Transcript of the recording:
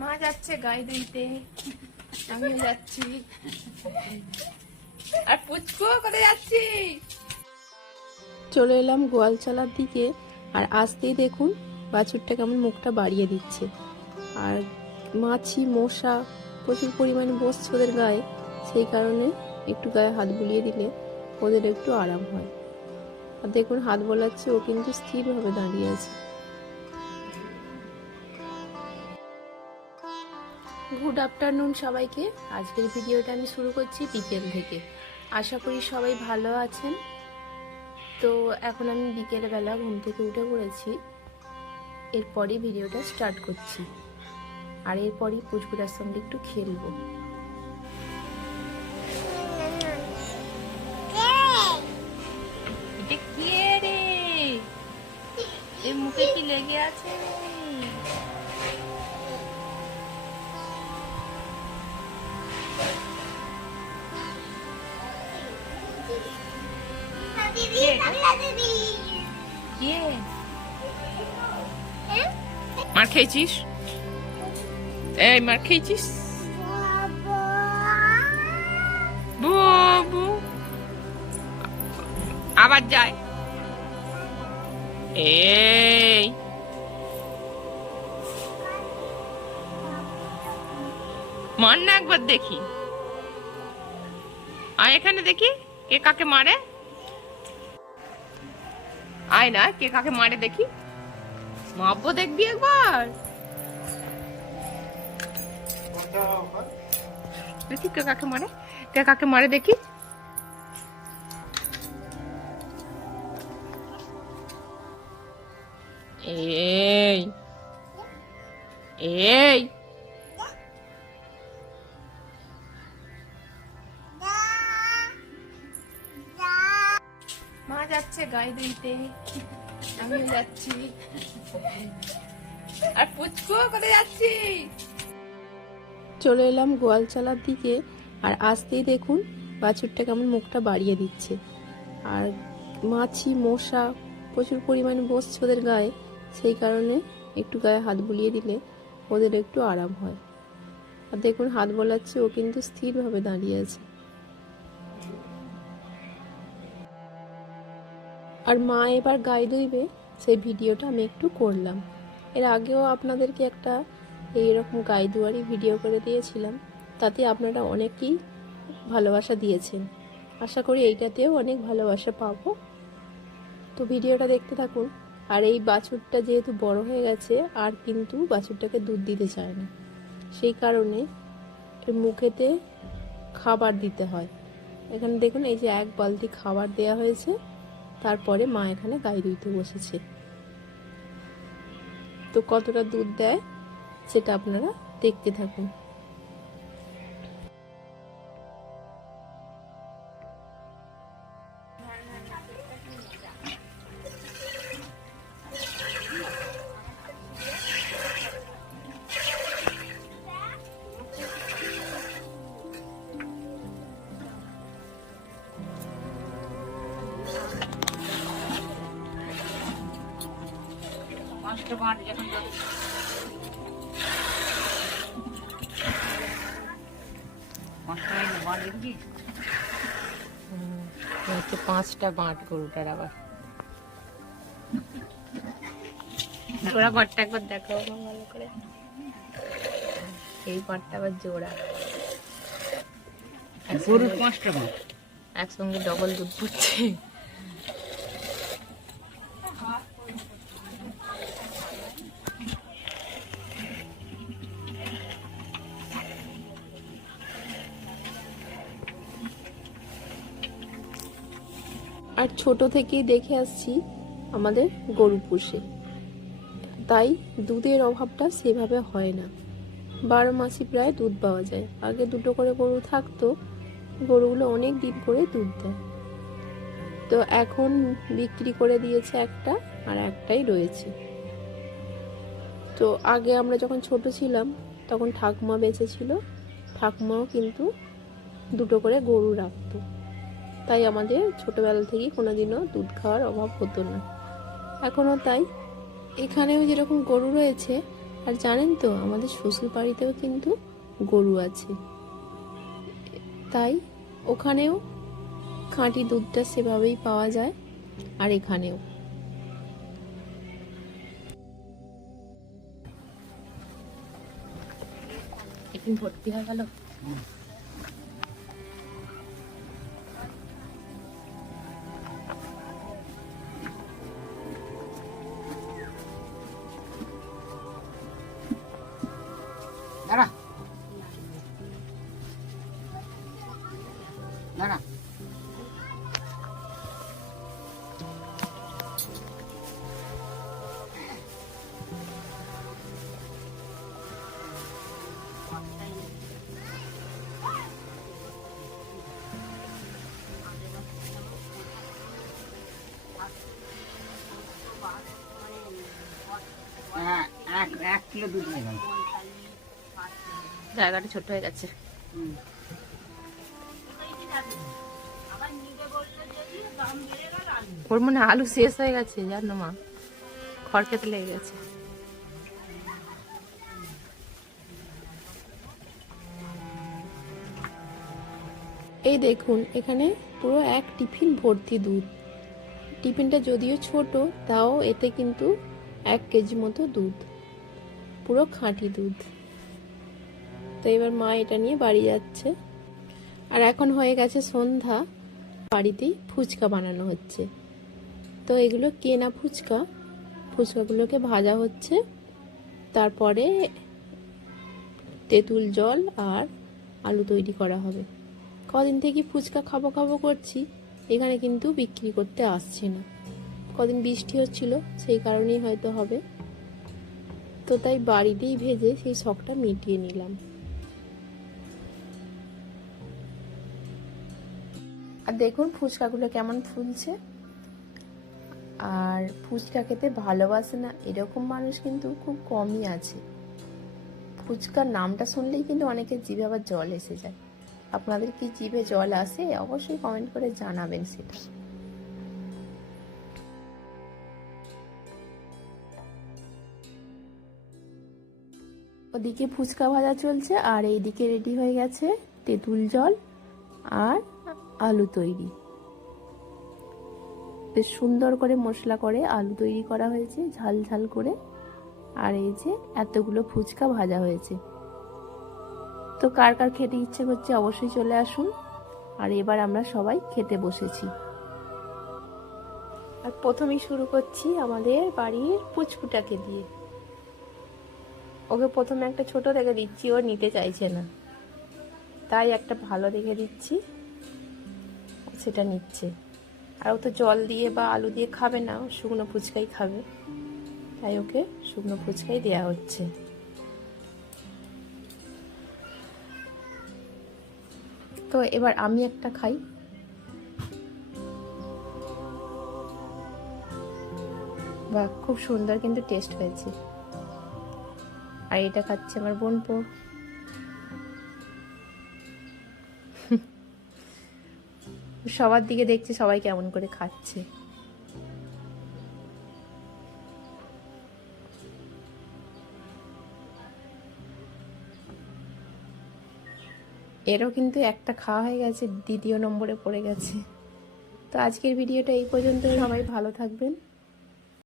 মা যাচ্ছে গাই দুইতে, আমিও যাচ্ছি। আর পুচকু কোথায় যাচ্ছি? চলে এলাম গোয়ালচালার দিকে, আর আসতেই দেখুন বাছুরটা কেমন মুখটা বাড়িয়ে দিচ্ছে। আর মাছি মশা প্রচুর পরিমাণে বসছে ওদের গায়ে, সেই কারণে একটু গায়ে হাত বুলিয়ে দিলে ওদের একটু আরাম হয়। আর দেখুন হাত বোলাচ্ছে, ও কিন্তু স্থিরভাবে দাঁড়িয়ে আছে। গুড আফটারনুন সবাইকে। আজকের ভিডিওটা আমি শুরু করছি বিকেল থেকে। আশা করি সবাই ভালো আছেন। তো এখন আমি বিকেলবেলা ঘুম থেকে উঠে পড়েছি, এরপরই ভিডিওটা স্টার্ট করছি। আর এরপরই পুচকুটার সঙ্গে একটু খেলবো। এটা কে রে? এর মুখে কি লেগে আছে? মার খেয়েছিস? এই মার খেয়েছিস? বাবু আবার যায়। এই মার না একবার দেখি, আয় এখানে দেখি কে কাকে মারে। আয় না, কে কাকে মারে দেখি। মাপবো, দেখবি একবার দেখি কে কাকে মারে, কে কাকে মারে দেখি। এই এই মা যাচ্ছে গাই দুইতে, আমিও যাচ্ছি। আর পুচকু কোথায় যাচ্ছি? চলে এলাম গোয়ালচালার দিকে, আর আসতেই দেখুন বাছুরটা কেমন মুখটা বাড়িয়ে দিচ্ছে। আর মাছি মশা প্রচুর পরিমাণে বসছে ওদের গায়ে, সেই কারণে একটু গায়ে হাত বুলিয়ে দিলে ওদের একটু আরাম হয়। আর দেখুন হাত বোলাচ্ছে, ও কিন্তু স্থিরভাবে দাঁড়িয়ে আছে। আর মা এবার গাই দুইবে, সেই ভিডিওটা আমি একটু করলাম। এর আগেও আপনাদেরকে একটা এইরকম গাই দুয়ারি ভিডিও করে দিয়েছিলাম, তাতে আপনারা অনেকেই ভালোবাসা দিয়েছেন। আশা করি এইটাতেও অনেক ভালোবাসা পাবো। তো ভিডিওটা দেখতে থাকুন। আর এই বাছুরটা যেহেতু বড় হয়ে গেছে, আর কিন্তু বাছুরটাকে দুধ দিতে চায় না, সেই কারণে মুখেতে খাবার দিতে হয়। এখানে দেখুন এই যে এক বালতি খাবার দেয়া হয়েছে, তারপরে মা এখানে গাই দুইতে বসেছে। তো কতটা দুধ দেয় সেটা আপনারা দেখতে থাকুন। পাঁচটা বাঁট গরুটার, আবার জোড়া বাঁটটা একবার দেখো ভালো করে। এই বাঁটটা আবার জোড়া, গরুর 5টা বাঁট একসঙ্গে ডবল দুধ পড়ছে। আর ছোট থেকেই দেখে আসছি আমাদের গরু পুষে, তাই দুধের অভাবটা সেভাবে হয় না। 12 মাসই প্রায় দুধ পাওয়া যায়। আগে 2টো করে গরু থাকতো, গরুগুলো অনেক দিন করে দুধ দেয়। তো এখন বিক্রি করে দিয়েছে একটা, আর একটাই রয়েছে। তো আগে আমরা যখন ছোট ছিলাম তখন ঠাকুমা বেঁচে ছিল, ঠাকুমাও কিন্তু 2টো করে গরু রাখতো, তাই আমাদের ছোটবেলা থেকেই কোনোদিনও দুধ খাওয়ার অভাব হতো না। এখনও তাই। এখানেও যেরকম গরু রয়েছে, আর জানেন তো আমাদের শ্বশুর বাড়িতেও কিন্তু গরু আছে, তাই ওখানেও খাঁটি দুধটা সেভাবেই পাওয়া যায়, আর এখানেও। টিফিন ভর্তি হয়ে গেল। দাঁড়া দাঁড়া এক কিলো দুধ নিয়ে গেল। জায়গাটা ছোট হয়ে গেছে। ওর মনে হয় আলু শেষ হয়ে গেছে, জানো মা, খড় খেতে লেগে গেছে। এই দেখুন এখানে পুরো এক টিফিন ভর্তি দুধ। টিফিনটা যদিও ছোট, তাও এতে কিন্তু 1 কেজি মতো দুধ, পুরো খাঁটি দুধ। তো এবার মা এটা নিয়ে বাড়ি যাচ্ছে। আর এখন হয়ে গেছে সন্ধ্যা, বাড়িতেই ফুচকা বানানো হচ্ছে। তো এগুলো কেনা ফুচকা, ফুচকাগুলোকে ভাজা হচ্ছে, তারপরে তেঁতুল জল আর আলু তৈরি করা হবে। কদিন থেকে ফুচকা খাবো খাবো করছি, এখানে কিন্তু বিক্রি করতে আসছে না। কদিন বৃষ্টি হচ্ছিল, সেই কারণেই হয়তো হবে। তো তাই বাড়িতেই ভেজে সেই শখটা মিটিয়ে নিলাম। আর দেখুন ফুচকাগুলো কেমন ফুলছে। আর ফুচকা খেতে ভালোবাসে না এরকম মানুষ কিন্তু খুব কমই আছে। ফুচকার নামটা শুনলেই কিন্তু অনেকের জিভে আবার জল এসে যায়। আপনাদের কি জিভে জল আসে? অবশ্যই কমেন্ট করে জানাবেন সেটা। ওদিকে ফুচকা ভাজা চলছে, আর এইদিকে রেডি হয়ে গেছে তেঁতুল জল আর আলু তৈরি। বেশ সুন্দর করে মশলা করে আলু তৈরি করা হয়েছে, ঝাল ঝাল করে। আর এই যে এতগুলো ফুচকা ভাজা হয়েছে। তো কার কার খেতে ইচ্ছে করছে অবশ্যই চলে আসুন। আর এবার আমরা সবাই খেতে বসেছি। আর প্রথমেই শুরু করছি আমাদের বাড়ির পুচকুটাকে দিয়ে। ওকে প্রথমে একটা ছোট দেখে দিচ্ছি, ও নিতে চাইছে না, তাই একটা ভালো দেখে দিচ্ছি, সেটা নিচ্ছে। আর ও তো জল দিয়ে বা আলু দিয়ে খাবে না, শুকনো ফুচকাই খাবে, তাই ওকে শুকনো ফুচকাই দেওয়া হচ্ছে। তো এবার আমি একটা খাই। বাহ, খুব সুন্দর কিন্তু টেস্ট হয়েছে। আর এটা খাচ্ছে আমার বোনপো। সবার দিকে দেখছে সবাই কেমন করে খাচ্ছে। এরও কিন্তু একটা খাওয়া হয়ে গেছে, দ্বিতীয় নম্বরে পড়ে গেছে। তো আজকের ভিডিওটা এই পর্যন্ত। সবাই ভালো থাকবেন।